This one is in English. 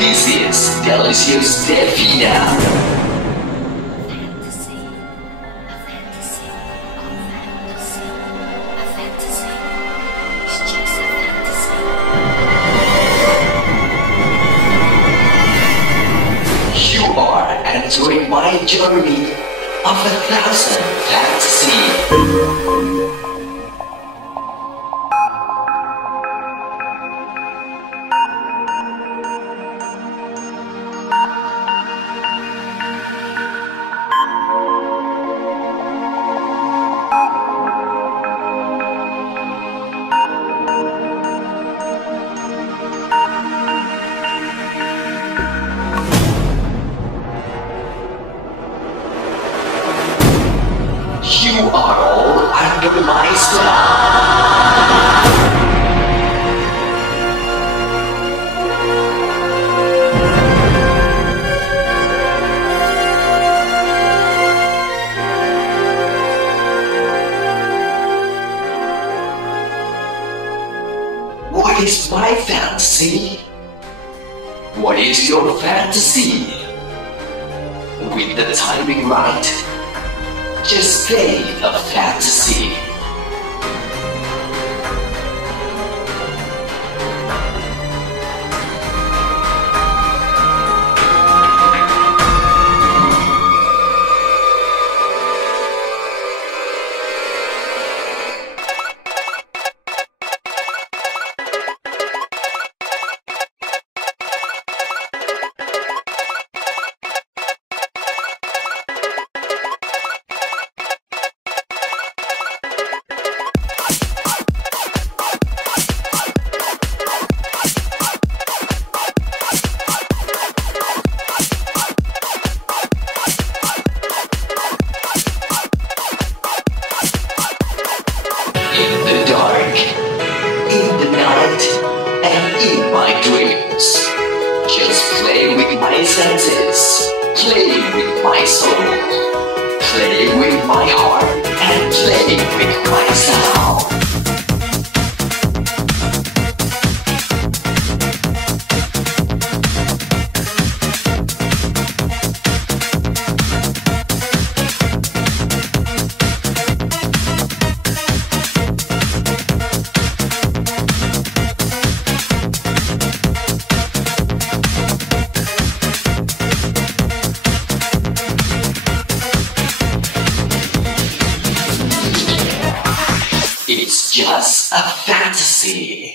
This is Delicious Devina. You are entering my journey of 1,000 fantasy. You are all under my spell. What is my fantasy? What is your fantasy? With the timing right, just play a fantasy. In the dark, in the night, and in my dreams, just play with my senses, play with my soul, play with my heart, and play with my sound. It's just a fantasy.